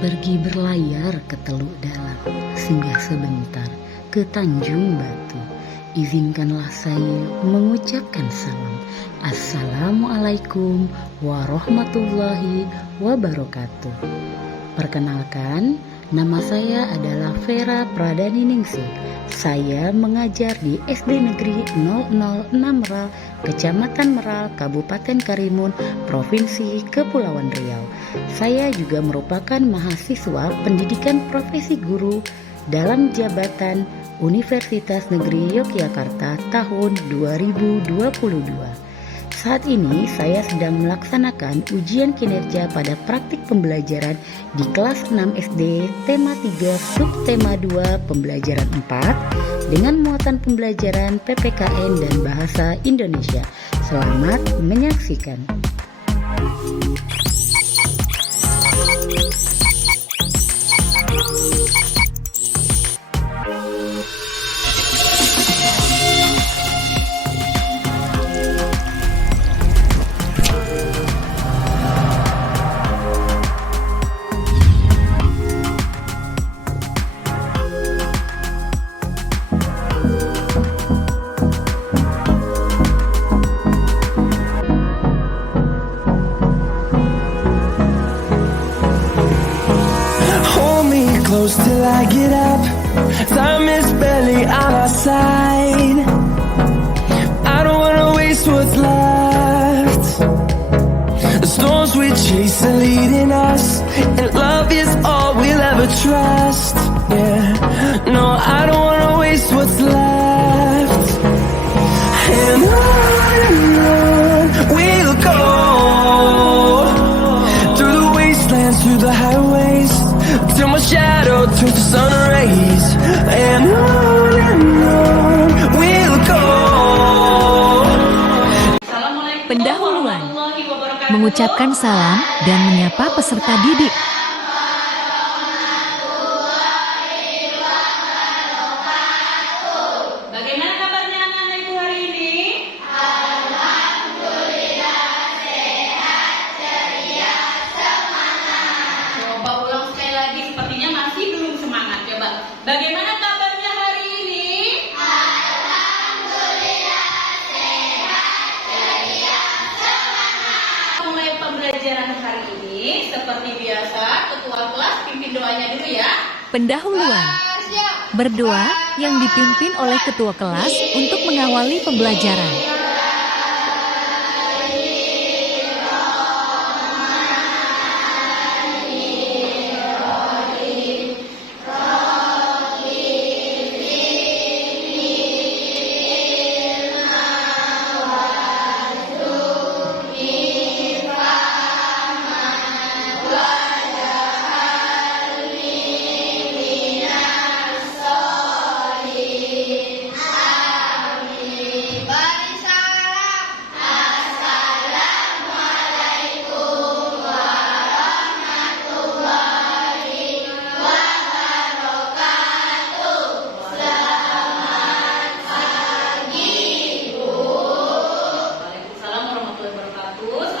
Pergi berlayar ke Teluk Dalam, singgah sebentar ke Tanjung Batu. Izinkanlah saya mengucapkan salam. Assalamualaikum warahmatullahi wabarakatuh. Perkenalkan, nama saya adalah Vera Pradaningsih. Saya mengajar di SD Negeri 006 Meral, Kecamatan Meral, Kabupaten Karimun, Provinsi Kepulauan Riau. Saya juga merupakan mahasiswa pendidikan profesi guru dalam jabatan Universitas Negeri Yogyakarta tahun 2022. Saat ini saya sedang melaksanakan ujian kinerja pada praktik pembelajaran di kelas 6 SD tema 3 subtema 2 pembelajaran 4 dengan muatan pembelajaran PPKN dan Bahasa Indonesia. Selamat menyaksikan. Close till I get up. Time is barely on our side. I don't wanna waste what's left. The storms we chase are leading us, and love is all we'll ever trust. Yeah, no, I don't wanna waste what's left. And on we'll go, through the wastelands, through the highways, till my shadow turns to sun rays. And on we'll go. Pendahuluan, mengucapkan salam dan menyapa peserta didik. Bagaimana kabarnya anak-anak ibu hari ini? Alhamdulillah, sehat, ceria, semangat. Coba ulang sekali lagi, sepertinya masih belum semangat. Coba, bagaimana kabarnya hari ini? Alhamdulillah, sehat, ceria, semangat. Mulai pembelajaran hari ini, seperti biasa, ketua kelas pimpin doanya dulu ya. Pendahuluan, berdoa yang dipimpin oleh ketua kelas untuk mengawali pembelajaran.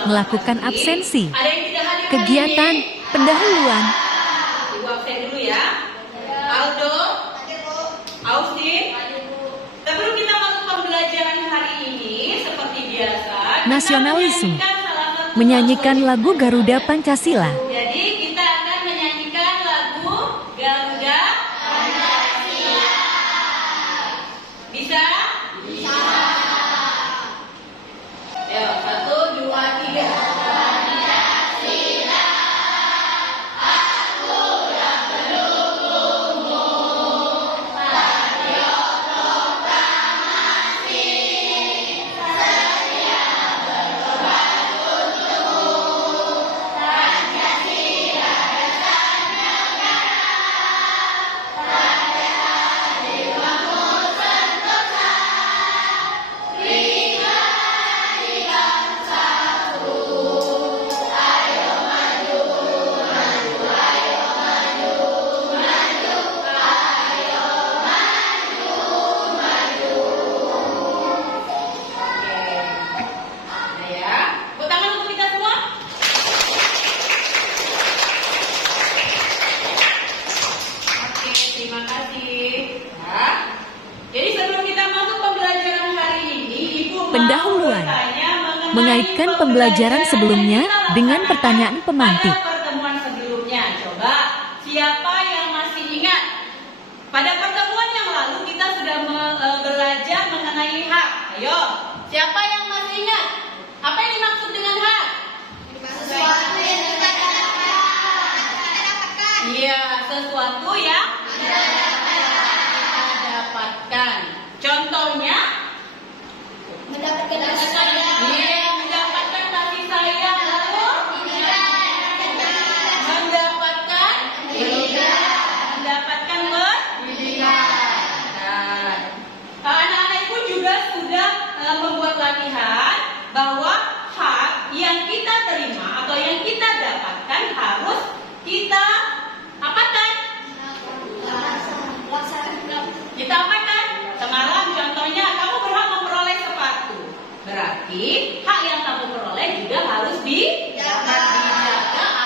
Melakukan absensi, Ada yang tidak hadir hari kegiatan ini? pendahuluan, Ibu absen dulu ya. Aldo, Austin. Sebelum kita masuk pembelajaran hari ini, seperti biasa, kita nasionalisme, menyanyikan salah satu menyanyikan lagu Garuda Pancasila. Jadi kita akan menyanyikan lagu Garuda Pancasila. Bisa? Bisa. Ayo, 1, 2, 3. Pancasila. mengaitkan pembelajaran sebelumnya dengan pertanyaan pemantik. Pada pertemuan sebelumnya, coba siapa yang masih ingat? Pada pertemuan yang lalu kita sudah belajar mengenai hak. Ayo, siapa yang masih ingat? Apa yang dimaksud dengan hak? Sesuatu yang kita dapatkan. Iya, sesuatu yang kita dapatkan. Contohnya? Mendapatkan kasih sayang. Iya, mendapatkan kasih sayang. Lalu? Mendapatkan pendidikan. Mendapatkan pendidikan. Nah, anak-anak ibu juga sudah membuat latihan bahwa hak yang kita terima atau yang kita dapatkan harus kita apakan? Kita apakan? Semalam contohnya kamu berhak memperoleh sepatu. Berarti hak yang kamu peroleh juga harus dijaga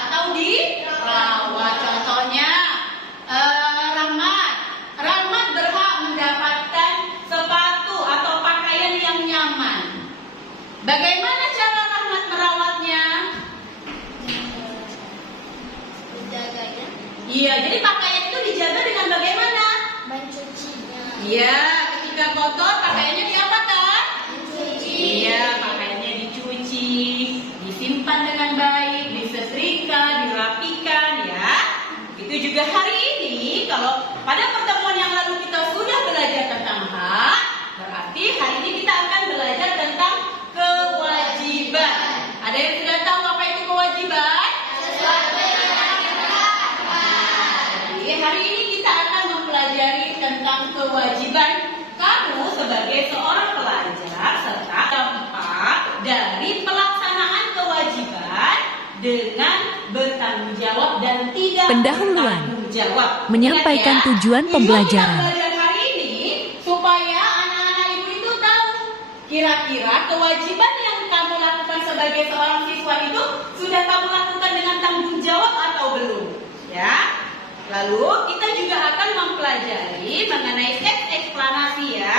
atau dirawat. Contohnya Rahmat berhak mendapatkan sepatu atau pakaian yang nyaman. Bagaimana cara Rahmat merawatnya? Menjaganya. Iya, jadi pakaian itu dijaga dengan bagaimana? Mencucinya. Iya, ketika kotor pakaiannya diapakan? Dicuci. Iya, pakaiannya dicuci, disimpan dengan baik, disetrika, dirapikan ya. Itu juga hari ini, kalau pada pertemuan yang lalu kita sudah belajar tentang hak, berarti hari ini kita akan belajar tentang kewajiban. Ada yang sudah tahu apa itu kewajiban? Sesuatu yang jadi hari ini kita akan mempelajari tentang kewajiban kamu sebagai seorang pelajar serta dampak dari pelaksanaan kewajiban dengan bertanggung jawab dan tidak Pendahuluan. bertanggung jawab. Menyampaikan Ingat ya, tujuan Ibu pembelajaran. kita belajar hari ini supaya anak-anak ibu itu tahu kira-kira kewajiban yang kamu lakukan sebagai seorang siswa itu sudah kamu lakukan dengan tanggung jawab atau belum, ya. Lalu kita juga akan mempelajari mengenai teks eksplanasi ya.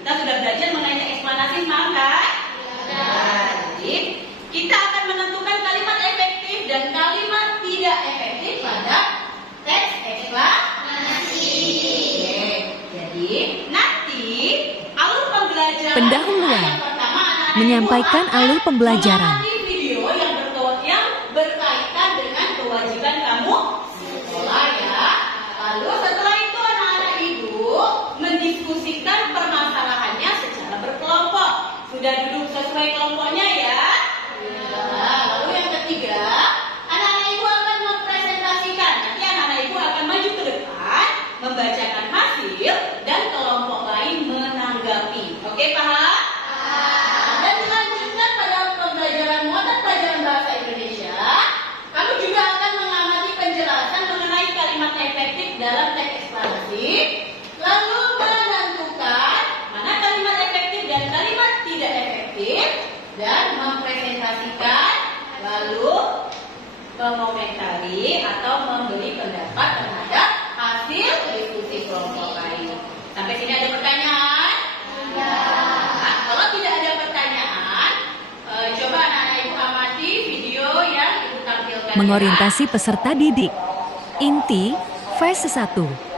Kita sudah belajar mengenai eksplanasi maka jadi kita akan menentukan kalimat efektif dan kalimat tidak efektif pada teks eksplanasi. Oke, jadi nanti alur pembelajaran Pendahuluan. yang pertama anak-anak Menyampaikan ibu akan alur pembelajaran. mengamati video yang berkaitan dengan kewajiban kamu sekolah ya. Lalu setelah itu anak-anak ibu mendiskusikan permasalahannya secara berkelompok. Sudah duduk sesuai kelompoknya ya. Nah, lalu yang ketiga, anak-anak ibu akan mempresentasikan. Nanti anak-anak ibu akan maju ke depan, membacakan hasil dan kelompok lain menanggapi. Oke, paham? Dan dilanjutkan pada pembelajaran mata pelajaran bahasa Indonesia, kamu juga akan mengamati penjelasan mengenai kalimat efektif dalam teks eksplanasi, lalu menentukan mana kalimat efektif dan kalimat tidak efektif, dan mempresentasikan, lalu mengomentari atau memberi pendapat terhadap hasil diskusi kelompok lain. Sampai sini ada pertanyaan? Ya. Nah, kalau tidak ada pertanyaan, coba anak-anak ibu amati video yang ibu tampilkan. Mengorientasi peserta didik. Inti, fase 1.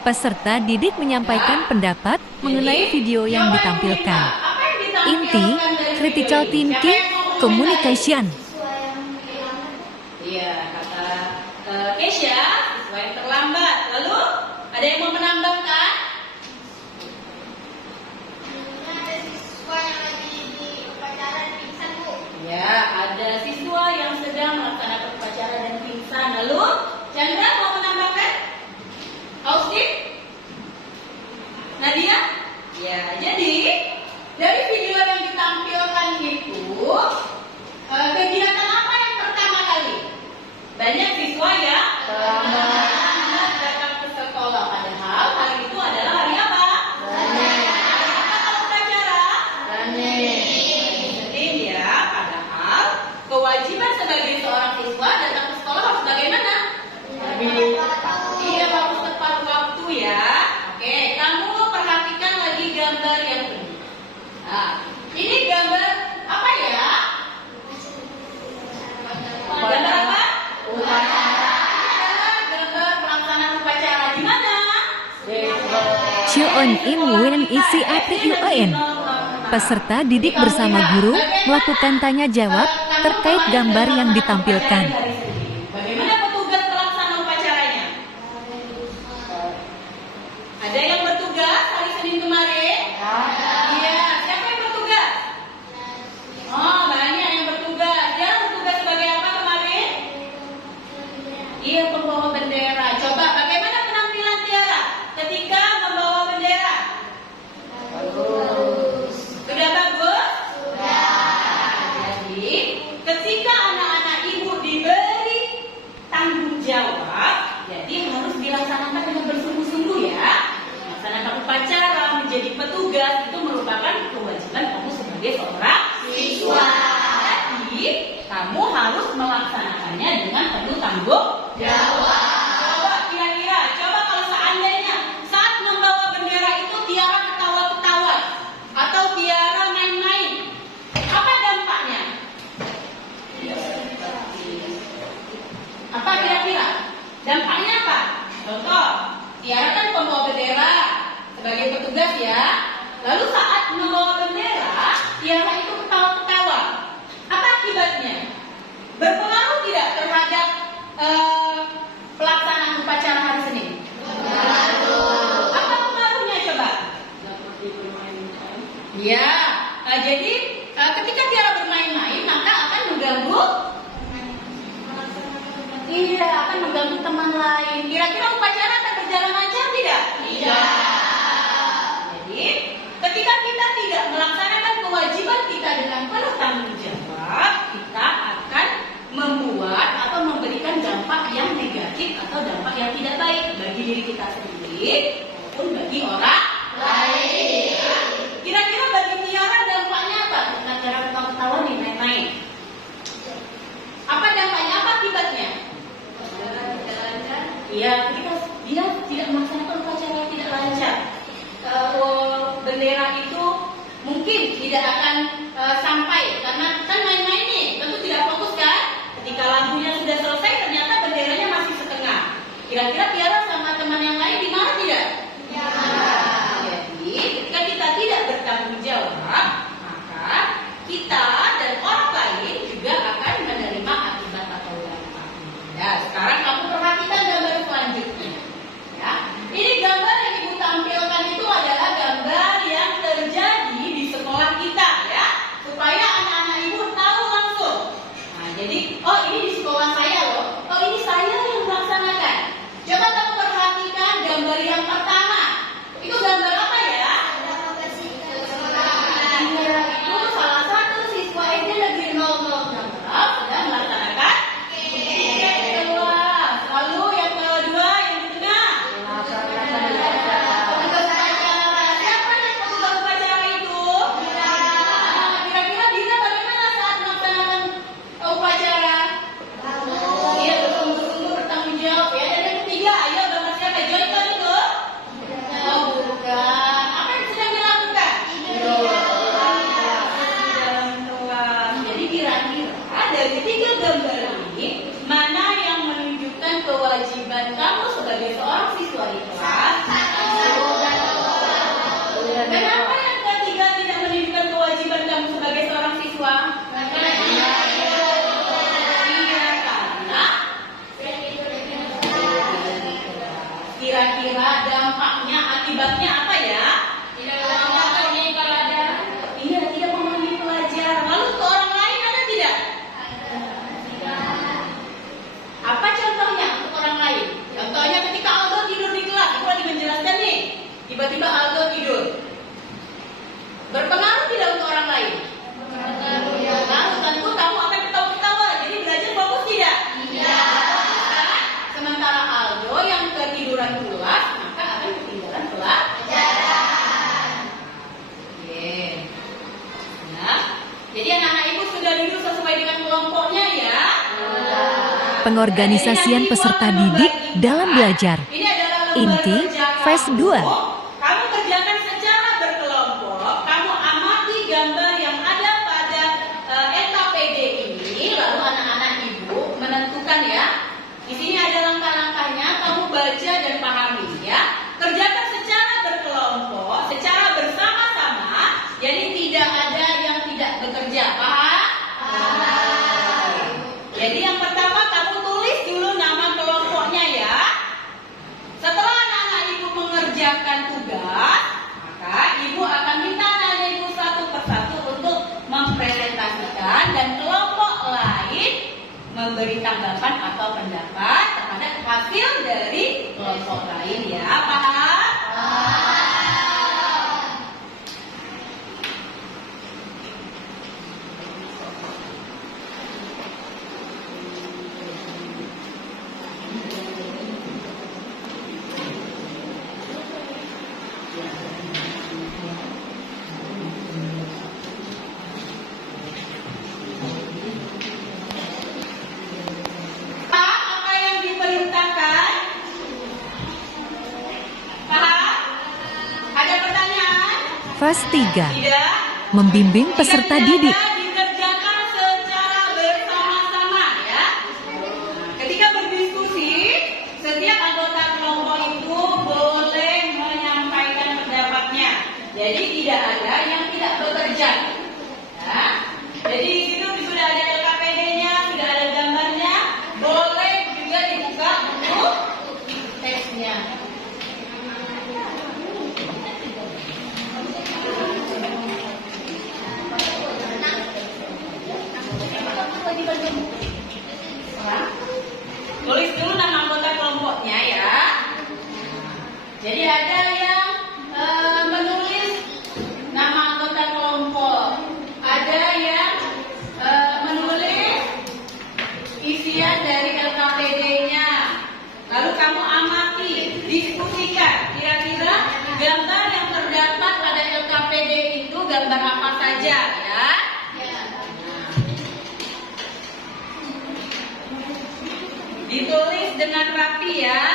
Peserta didik menyampaikan pendapat mengenai video yang ditampilkan. Inti, critical thinking, communication. Iya, kata Nadia? Ya, jadi dari video yang ditampilkan itu kegiatan apa yang pertama kali? Banyak siswa ya datang ke sekolah, padahal hari itu adalah hari apa? Apa kalau upacara? Senin ya, padahal kewajiban sebagai seorang siswa datang ke sekolah harus bagaimana? Iya, harus tepat waktu ya. Oke, kamu perhatikan lagi gambar yang ini. Nah, ini gambar apa ya? Gambar apa? Upacara. Ini adalah gambar pelaksanaan upacara di mana? Chuon In Wen Isi Api UAN. Peserta didik bersama guru melakukan tanya jawab terkait gambar yang ditampilkan. Bagaimana petugas pelaksana upacaranya? Ada yang bertugas hari Senin kemarin? Iya, siapa yang bertugas? Oh, banyak yang bertugas. Dia bertugas sebagai apa kemarin? Iya, pembawa bendera. Coba bagaimana penampilan Tiara ketika membawa bendera? Sudah bagus? Jadi, ketika anak-anak ibu diberi tanggung jawab, jadi harus dilaksanakan dengan bersungguh-sungguh ya. Melaksanakan upacara, menjadi petugas itu merupakan kewajiban kamu sebagai seorang siswa. Jadi, kamu harus melaksanakannya dengan penuh tanggung jawab. Coba kira-kira, coba kalau seandainya saat membawa bendera itu Tiara ketawa-ketawa atau Tiara main-main, apa dampaknya? Apa kira-kira? Dampaknya apa? Contoh, Tiara kan pembawa bendera sebagai petugas ya. Lalu saat membawa bendera, Tiara itu ketawa-ketawa. Apa akibatnya? Berpengaruh tidak terhadap pelaksanaan upacara hari Senin? Apa pengaruhnya coba? Ya, jadi ketika Tiara bermain-main maka akan mengganggu. Iya, akan mengganggu teman lain. Kira-kira upacara akan berjalan lancar tidak? Tidak. Jadi, ketika kita tidak melaksanakan kewajiban kita dengan penuh tanggung jawab, kita akan membuat atau memberikan dampak yang negatif atau dampak yang tidak baik bagi diri kita sendiri maupun bagi orang lain. Kira-kira bagi Tiara dampaknya apa? Ketika Tiara ketawa-ketawa nih main-main. Apa dampaknya? Apa akibatnya? Iya, ketika dia tidak melaksanakan upacara tidak lancar, bendera itu mungkin tidak akan sampai karena kan main-main nih, tentu tidak fokus kan? Ketika lampunya sudah selesai, ternyata benderanya masih setengah. Kira-kira Tiara sama teman yang lain di mana tidak? Ya. Jadi, ketika kita tidak bertanggung jawab, maka kita dan orang lain juga akan menerima akibat atau dampak. Ya, sekarang kamu perhatikan gambar selanjutnya. Ya, ini gambar yang ibu tampilkan itu adalah gambar yang terjadi di sekolah kita, ya, supaya anak-anak ibu tahu langsung. Nah, jadi, oh ini di sekolah saya loh. Oh ini saya yang melaksanakan. Coba kamu perhatikan gambar yang pertama. Itu gambar apa ya? Iya, itu salah satu siswa SD Negeri 006 sedang melaksanakan. Lalu yang kedua, yang di tengah. Petugas upacara. Siapa yang petugas upacara itu? Kira-kira Dina bagaimana saat melaksanakan upacara? Iya, bersungguh-sungguh bertanggung jawab ya. Dan yang ketiga, ayo gambar siapa? Joyton itu? Oh bukan. Apa yang sedang dilakukan? Dalam kelas. Jadi kira-kira dari tiga gambar ini mana yang menunjukkan kewajiban kamu sebagai seorang siswa di kelas? Kenapa yang ketiga tidak menunjukkan kewajiban kamu sebagai seorang siswa? Iya, karena kira-kira dampaknya, akibatnya apa ya? Iya, tidak memahami pelajaran. Lalu ke orang lain ada tidak? Apa contohnya untuk orang lain? Contohnya ketika Aldo tidur di kelas, aku lagi menjelaskan nih. Tiba-tiba Aldo tidur Jadi anak-anak ibu sudah duduk sesuai dengan kelompoknya ya. Pengorganisasian peserta didik dalam belajar. Ini adalah lembar Inti kerja Fase kamu. 2. Kamu kerjakan secara berkelompok. Kamu amati gambar yang ada pada LKPD ini. Lalu anak-anak ibu menentukan ya. Di sini ada langkah-langkahnya. Kamu baca dan pahami ya. Kerjakan secara berkelompok, secara bersama-sama. Jadi tidak ada yang tidak bekerja. Paham? Jadi yang pertama kamu tulis dulu nama kelompoknya ya. Setelah anak-anak ibu mengerjakan tugas, maka ibu akan minta anak ibu satu persatu untuk mempresentasikan dan kelompok lain memberi tanggapan atau pendapat terhadap hasil dari kelompok lain ya. Paham? Apa yang diperintahkan? Paham? Ada pertanyaan? Fase 3. Tidak? Membimbing peserta didik. Dikerjakan secara bersama-sama ya. Ketika berdiskusi, setiap anggota kelompok itu boleh menyampaikan pendapatnya. Jadi tidak ada yang tidak bekerja. Ya. Jadi di situ sudah ada LKPD-nya, sudah ada gambarnya. Boleh juga dibuka untuk teksnya. Tulis dulu nama anggota kelompoknya ya. Jadi ada yang menulis nama anggota kelompok, ada yang menulis isian dari LKPD-nya. Lalu kamu amati, diskusikan kira-kira gambar yang terdapat pada LKPD itu gambar apa saja ya. Ditulis dengan rapi ya.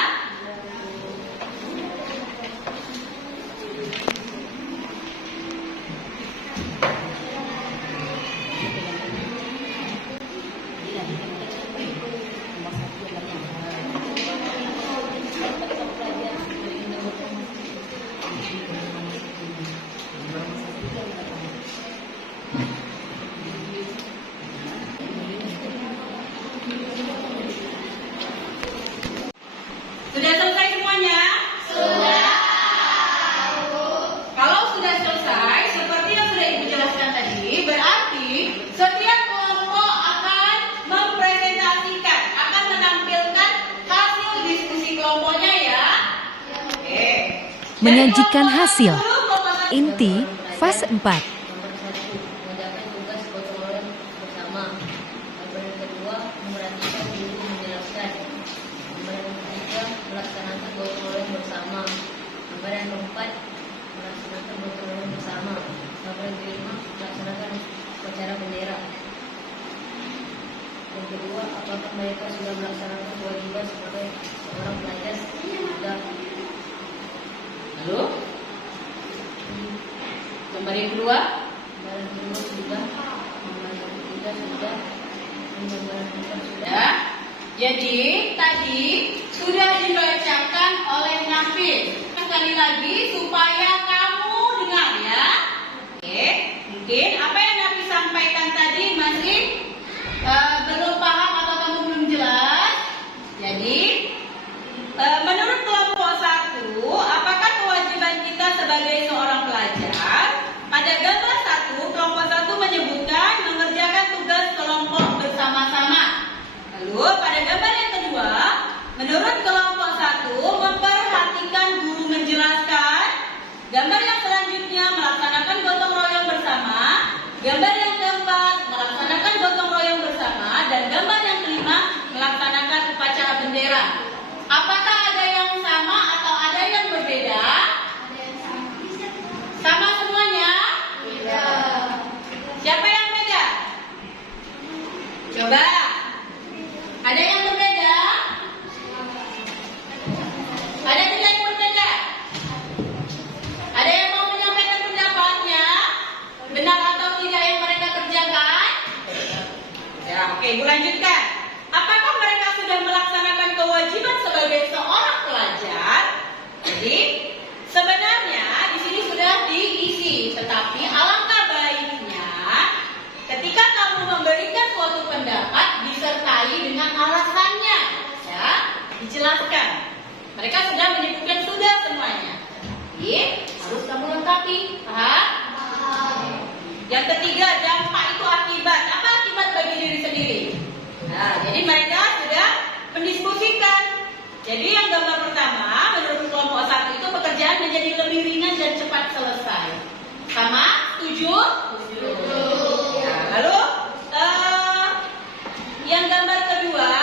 Sudah selesai semuanya? Sudah. Kalau sudah selesai, seperti yang sudah Ibu jelaskan tadi, berarti setiap kelompok akan mempresentasikan, akan menampilkan hasil diskusi kelompoknya ya. Oke. Menyajikan hasil. Inti Fase 4. Mengerjakan tugas gotong royong bersama. Gambar yang kedua, memperhatikan guru menjelaskan. Gambar yang ketiga, melaksanakan gotong royong bersama. Gambar yang keempat, melaksanakan gotong royong bersama. Gambar yang kelima, melaksanakan upacara bendera. Yang kedua, apakah mereka sudah melaksanakan kewajiban sebagai seorang pelajar? Sudah. Lalu? Gambar yang kedua? Gambar yang kedua sudah. Gambar yang ketiga sudah. Dan gambar yang keempat sudah. Ya. Jadi tadi sudah dibacakan oleh Nafis. Sekali lagi supaya kamu dengar ya. Oke, mungkin apa yang Nafis sampaikan tadi masih belum paham atau kamu belum jelas. Jadi menurut kelompok 1, apakah kewajiban kita sebagai seorang pelajar? Pada gambar 1, kelompok 1 menyebutkan mengerjakan tugas kelompok bersama-sama. Lalu pada gambar yang kedua, menurut kelompok 1 memperhatikan guru menjelaskan. Gambar yang selanjutnya melaksanakan gotong royong bersama. Gambar yang keempat melaksanakan gotong royong bersama. Dan gambar yang kelima melaksanakan upacara bendera. Apakah ada yang sama atau ada yang berbeda? Sama semuanya? Tidak. Siapa yang beda? Ibu lanjutkan. Apakah mereka sudah melaksanakan kewajiban sebagai seorang pelajar? Jadi sebenarnya di sini sudah diisi, tetapi alangkah baiknya ketika kamu memberikan suatu pendapat disertai dengan alasannya, ya, dijelaskan. Mereka sudah menyebutkan sudah semuanya, tapi harus kamu lengkapi, paham? Yang ketiga, dampak itu akibat. Apa akibat bagi diri sendiri? Nah, jadi mereka sudah mendiskusikan. Jadi yang gambar pertama, menurut kelompok 1 itu pekerjaan menjadi lebih ringan dan cepat selesai. Sama? Setuju? Setuju. Ya, lalu yang gambar kedua,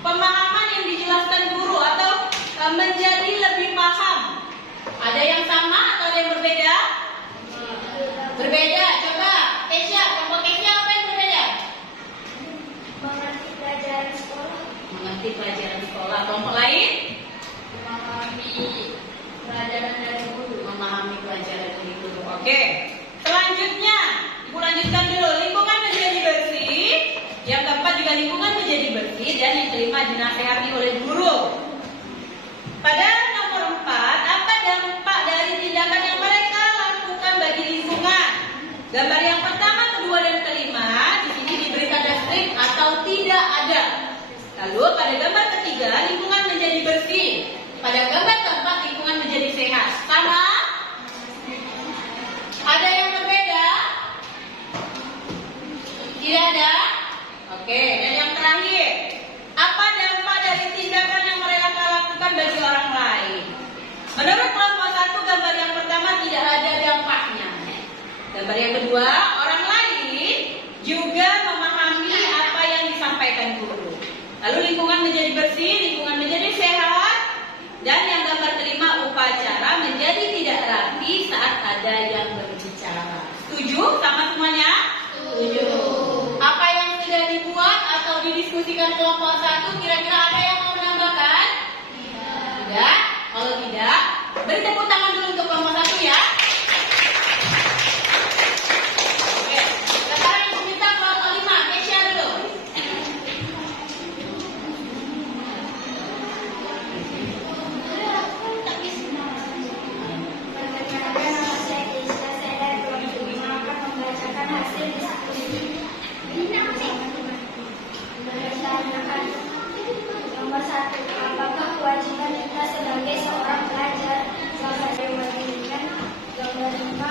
pemahaman yang dijelaskan guru atau menjadi lebih paham. Ada yang sama atau ada yang berbeda? Berbeda. Coba Kesha, kelompok Kesha apa yang berbeda? Mengerti pelajaran sekolah. Mengerti pelajaran sekolah. Kelompok lain? Memahami pelajaran dari guru. Memahami pelajaran dari guru. Oke. Selanjutnya, Ibu lanjutkan dulu. Lingkungan menjadi bersih. Yang keempat juga lingkungan menjadi bersih. Dan yang kelima dinasehati oleh guru. Pada nomor 4, apa dampak dari tindakan yang mereka lakukan bagi lingkungan? Gambar yang pertama, kedua, dan kelima di sini diberikan deskripsi atau tidak ada. Lalu pada gambar ketiga, lingkungan menjadi bersih. Pada gambar keempat, lingkungan menjadi sehat. Sama? Ada yang berbeda? Tidak ada? Oke, dan yang terakhir, apa dampak dari tindakan yang mereka lakukan bagi orang lain? Menurut kelompok 1, gambar yang pertama tidak ada dampaknya. Gambar yang kedua, orang lain juga memahami apa yang disampaikan guru. Lalu lingkungan menjadi bersih, lingkungan menjadi sehat. Dan yang gambar kelima, upacara menjadi tidak rapi saat ada yang berbicara. Setuju sama semuanya? Setuju. Apa yang sudah dibuat atau didiskusikan kelompok 1, kira-kira ada yang mau menambahkan? Tidak. Kalau tidak, beri tepuk tangan dulu untuk kelompok 1 ya. Oke, sekarang Ibu minta kelompok 5, Kesha dulu. Perkenalkan, nama saya Kesha. Saya dari kelompok 5 akan membacakan hasil diskusi. Berdasarkan nomor 1, apakah kewajiban kita sebagai seorang pelajar sebagai pendidikan? Gambar 5,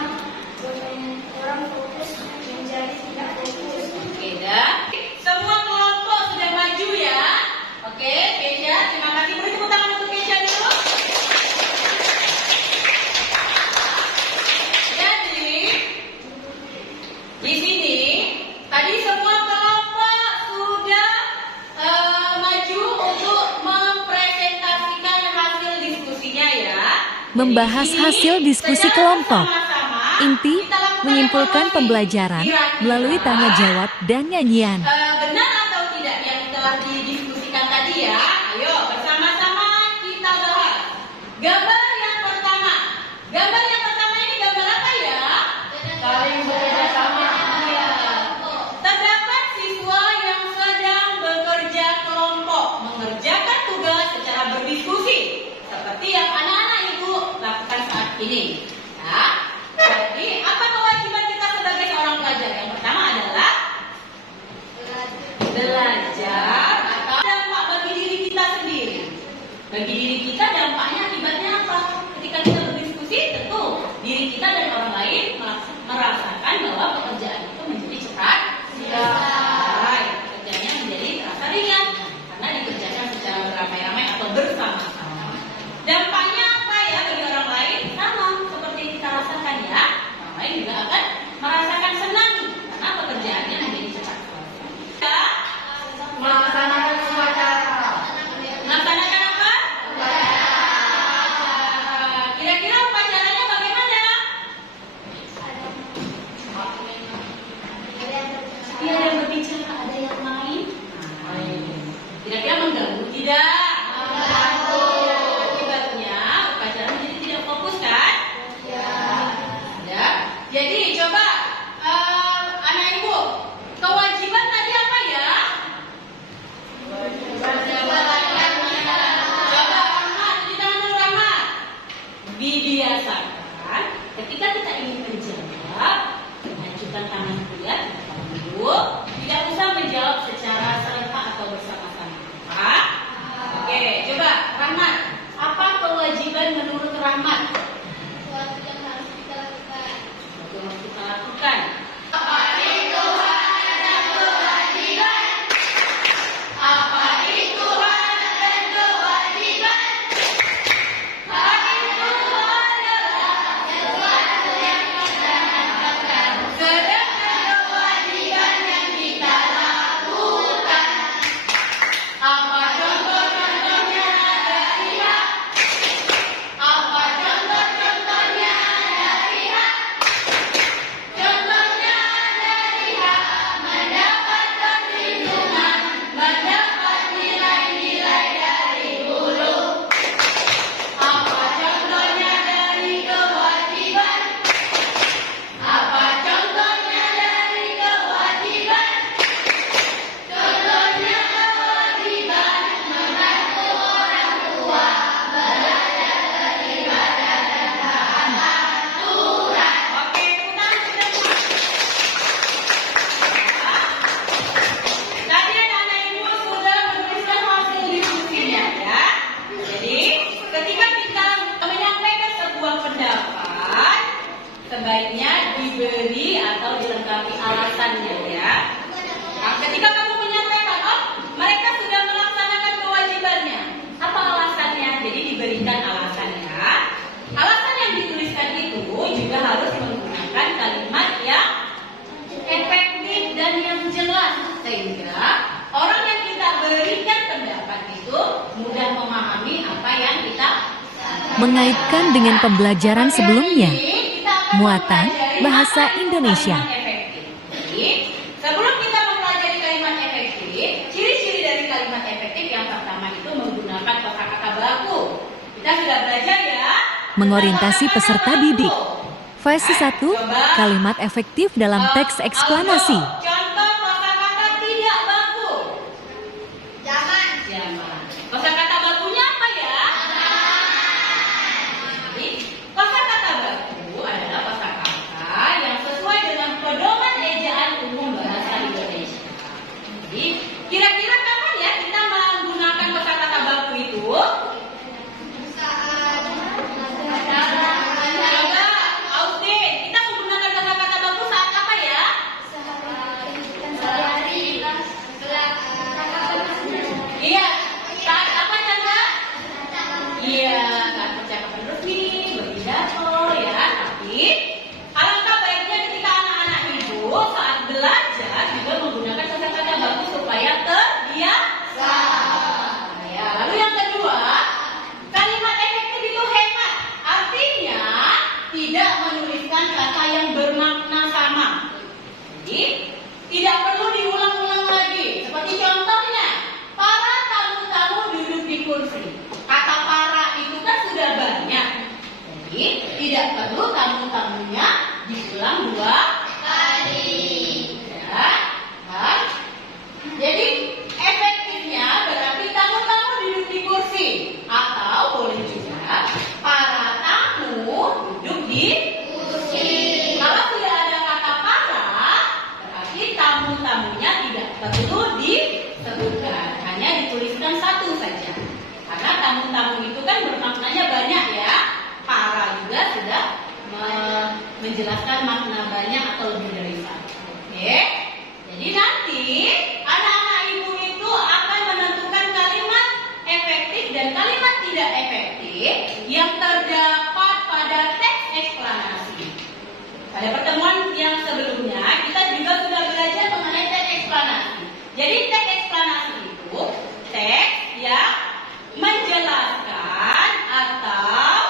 orang fokus menjadi tidak fokus. Oke, dah. Semua kelompok sudah maju ya. Oke, Kesha, terima kasih. Beri tepuk tangan untuk Kesha dulu. Jadi, di sini tadi semua kelompok sudah maju untuk mempresentasikan hasil diskusinya ya. Membahas hasil diskusi kelompok. Inti, menyimpulkan pembelajaran melalui tanya jawab dan nyanyian. Benar atau tidak yang telah didiskusikan tadi ya? Ayo bersama-sama kita bahas. Gambar yang pertama. Gambar yang pertama ini gambar apa ya? Saling bekerja sama. Ya. Terdapat siswa yang sedang bekerja kelompok, mengerjakan tugas secara berdiskusi, seperti yang anak-anak ibu lakukan saat ini. Ya. Jadi apa kewajiban kita sebagai seorang pelajar? Yang pertama adalah belajar atau dampak bagi diri kita sendiri. Bagi diri kita dampaknya akibatnya apa? Ketika kita berdiskusi, tentu diri kita dan orang lain merasakan bahwa pekerjaan itu menjadi cepat selesai. Pekerjaannya menjadi terasa ringan karena dikerjakan secara beramai-ramai atau bersama-sama. Dampaknya apa ya bagi orang lain? Sama seperti sebaiknya diberi atau dilengkapi alasannya ya. Nah, ketika kamu menyatakan, oh mereka sudah melaksanakan kewajibannya, apa alasannya? Jadi diberikan alasannya. Alasan yang dituliskan itu juga harus menggunakan kalimat yang efektif dan yang jelas, sehingga orang yang kita berikan pendapat itu mudah memahami apa yang kita Mengaitkan dengan pembelajaran sebelumnya, muatan bahasa Indonesia. Jadi, sebelum kita mempelajari kalimat efektif, ciri-ciri dari kalimat efektif yang pertama itu menggunakan kosakata baku. Kita sudah belajar ya. Mengorientasi peserta didik. Fase 1, kalimat efektif dalam teks eksplanasi. Contoh kosakata tidak baku. Jangan. Kosakata bakunya apa ya? Jadi, kosakata baku adalah kosakata yang sesuai dengan pedoman ejaan umum bahasa Indonesia. Jadi, kira-kira kapan ya kita menggunakan kosakata baku itu? Iya, saat apa Chandra? Iya, saat percakapan resmi, berpidato ya. Tapi alangkah baiknya ketika anak-anak ibu saat belajar juga menggunakan kosakata baku supaya terbiasa. Ya, lalu yang kedua, kalimat efektif itu hemat. Artinya tidak menuliskan kata yang bermakna sama. Jadi tidak perlu diulang-ulang lagi. Seperti contohnya, para tamu-tamu duduk di kursi. Kata para itu kan sudah banyak. Jadi tidak perlu tamu-tamunya diulang 2 kali. Ya, kan? Jadi efektifnya berarti tamu-tamu duduk di kursi. Atau boleh juga para tamu duduk di kursi. Kalau sudah ada kata para, berarti tamu-tamunya tidak perlu disebutkan, hanya dituliskan satu saja. Karena tamu-tamu itu kan bermaknanya banyak ya. Para juga sudah menjelaskan makna banyak atau lebih dari satu. Oke? Jadi nanti anak-anak ibu itu akan menentukan kalimat efektif dan kalimat tidak efektif yang terdapat pada teks eksplanasi. Pada pertemuan yang sebelumnya kita juga sudah belajar mengenai teks eksplanasi. Jadi teks eksplanasi itu teks yang menjelaskan atau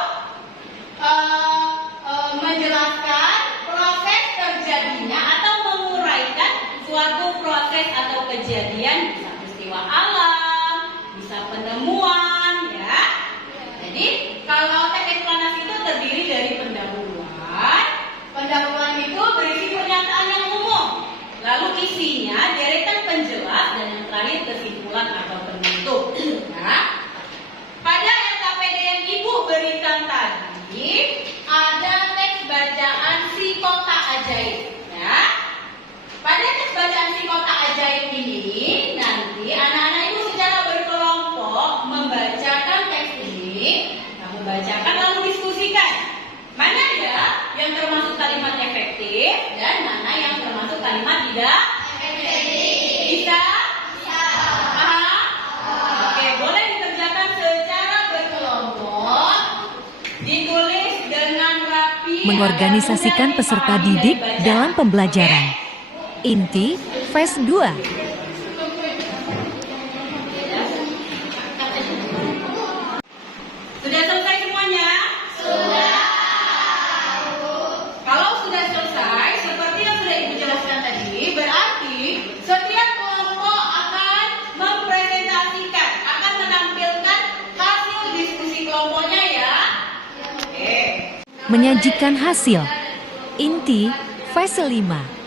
menjelaskan proses terjadinya atau menguraikan suatu proses atau kejadian, bisa peristiwa alam, bisa penemuan ya. Jadi kalau teks eksplanasi itu terdiri dari pendahuluan. Pendahuluan itu berisi pernyataan yang umum, lalu isinya deretan penjelas, dan yang terakhir kesimpulan atau penutup. Nah, pada LKPD yang ibu berikan tadi ada teks bacaan si kota ajaib. Ya, pada teks bacaan si kota ajaib ini nanti anak-anak ibu secara berkelompok membacakan teks ini. Kamu bacakan lalu diskusikan. Mana ya yang termasuk kalimat efektif dan mana yang termasuk kalimat tidak efektif? Bisa? Paham? Oke, boleh dikerjakan secara berkelompok. Ditulis dengan rapi. Mengorganisasikan peserta didik dalam pembelajaran. Inti Fase 2. Sudah selesai semuanya? Sudah. Kalau sudah selesai, seperti yang sudah ibu jelaskan tadi, berarti setiap kelompok akan mempresentasikan, akan menampilkan hasil diskusi kelompoknya ya. Oke. Menyajikan hasil. Inti Fase 5.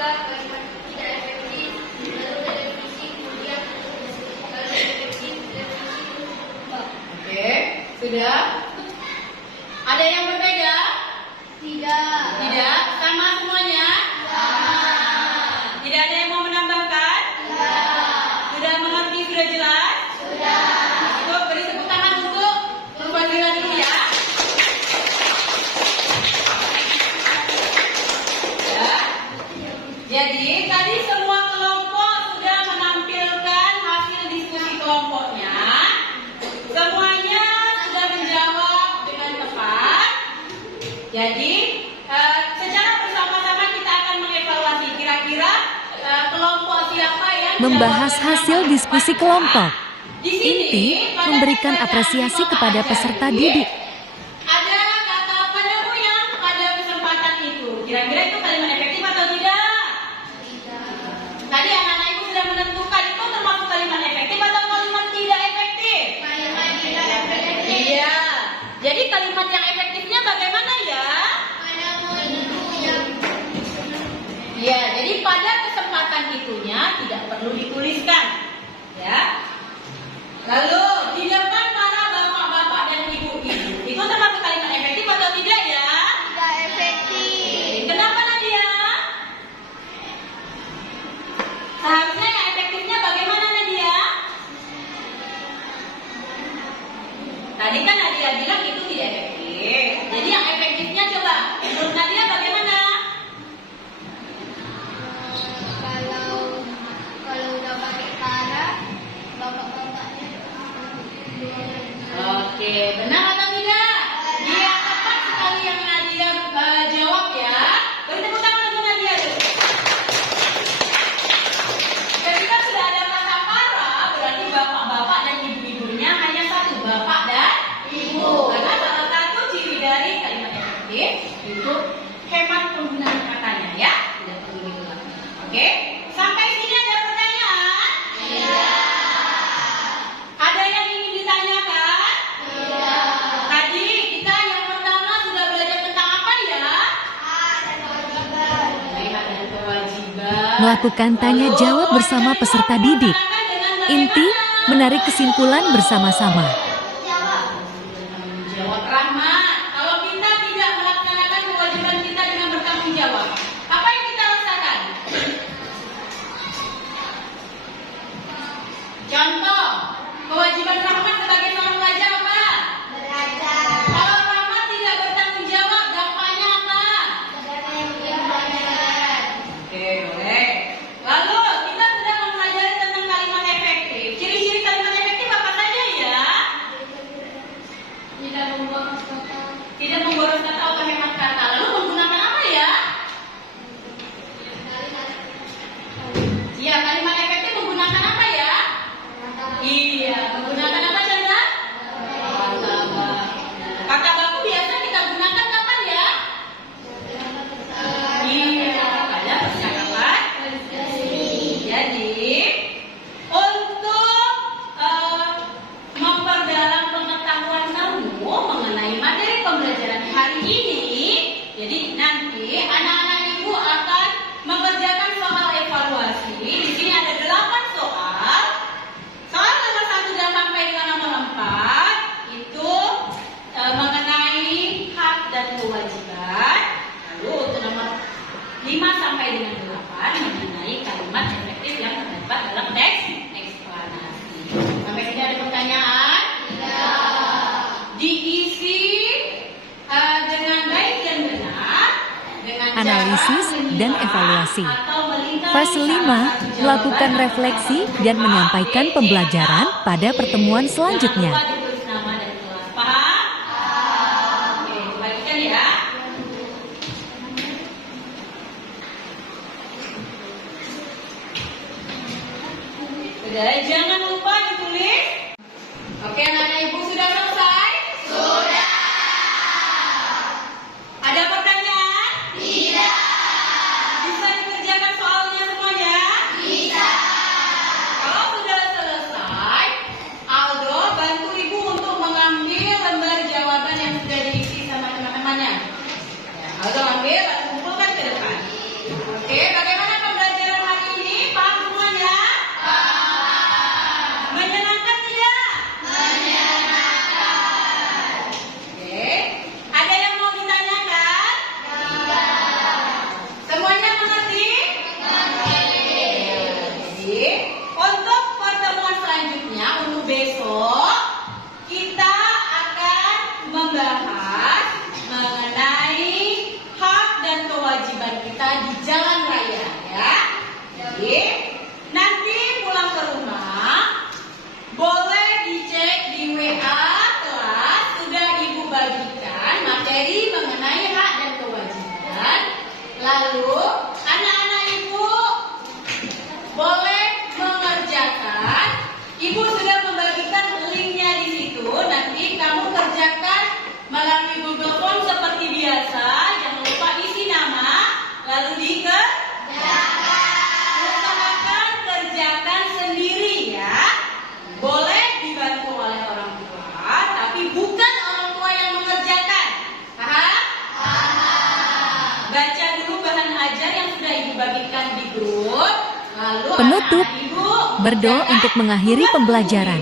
Kalimat efektif Sudah? Ada yang berbeda? Tidak. Tidak? Sama semuanya? Tidak ada yang mau menambahkan? Sudah mengerti? Sudah jelas? Cukup beri tepuk tangan untuk Fadila dulu ya. Ya. Jadi tadi semua kelompok sudah menampilkan hasil diskusi kelompoknya. Semuanya sudah menjawab dengan tepat. Jadi secara bersama-sama kita akan mengevaluasi kira-kira kelompok siapa yang Membahas hasil diskusi kelompok. Di sini, Inti memberikan apresiasi kepada peserta didik. ada kata penemuan pada kesempatan itu. Kira-kira itu kalimat efektif atau tidak? Tadi anak-anak ibu sudah menentukan itu termasuk kalimat efektif atau kalimat tidak efektif? Kalimat tidak efektif. Iya. Jadi kalimat yang efektifnya bagaimana ya? Iya. Jadi pada kesempatan itunya tidak perlu dituliskan, ya. Lalu di depan para bapak-bapak dan ibu-ibu itu termasuk kalimat efektif atau tidak ya? Tidak efektif. Kenapa Nadia? Seharusnya yang efektifnya bagaimana Nadia? Tadi kan Nadia bilang itu tidak efektif. Jadi yang efektifnya coba menurut Nadia bagaimana? Kalau udah pakai para bapak-bapaknya. Oke, benar atau tidak? Dia tepat sekali yang Nadia jawab ya. Beri tepuk tangan untuk Nadia dulu. Ketika sudah ada kata para, berarti bapak-bapak dan ibu-ibunya hanya satu, bapak dan ibu. Karena salah satu ciri dari kalimat efektif itu hemat penggunaan katanya ya. Tidak perlu diulang. Oke, sampai sini ada pertanyaan? Ada yang ingin ditanyakan? Tadi kita yang pertama sudah belajar tentang apa ya? Lihat dan kewajiban. Melakukan tanya jawab bersama peserta didik. Inti menarik kesimpulan bersama-sama. Jawab Rahmat. Kalau kita tidak melaksanakan kewajiban kita dengan bertanggung jawab, apa yang kita rasakan? Contoh, kewajiban Rahmat sebagai seorang pelajar apa? Kalau Rahmat tidak bertanggung jawab, dampaknya apa? Oke, boleh. Lalu kita sudah mempelajari tentang kalimat efektif. Ciri-ciri kalimat efektif apa saja ya? Tidak memboros kata atau hemat kata. Lalu menggunakan apa ya? Iya, kalimat efektif menggunakan apa ya? Iya, menggunakan apa Chandra? Kata baku. Kata baku biasa kita gunakan kapan ya? Iya, pada percakapan. Jadi, untuk memperdalam pengetahuan kamu mengenai materi pembelajaran hari ini, jadi nanti anak-anak ibu akan mengerjakan soal evaluasi. Di sini ada 8 soal. Soal nomor 1 dan sampai dengan nomor 4 itu mengenai hak dan kewajiban. Lalu untuk nomor 5 sampai dengan 8 mengenai kalimat efektif yang terdapat dalam teks eksplanasi. Sampai sini ada pertanyaan? Diisi dengan baik dan benar dengan Analisis cara dan melihat evaluasi. atau melingkari Fase 5, salah satu melakukan jawaban refleksi atau dan A, menyampaikan B, pembelajaran atau pada C. pertemuan selanjutnya. Jangan lupa ditulis nama dan kelas. Paham? Oke, bagikan ya. Sudah, jangan lupa ditulis. Oke, anak-anak ibu sudah selesai? Ada pertanyaan? Tidak. Bisa dikerjakan soalnya semuanya? Kalau sudah selesai, Aldo bantu ibu untuk mengambil lembar jawaban yang sudah diisi sama teman-temannya. Ya, Aldo ambil, kumpulkan ke depan. Oke, bagaimana pembelajaran hari ini? Paham semuanya? Menyenangkan tidak? Penutup, berdoa untuk mengakhiri pembelajaran.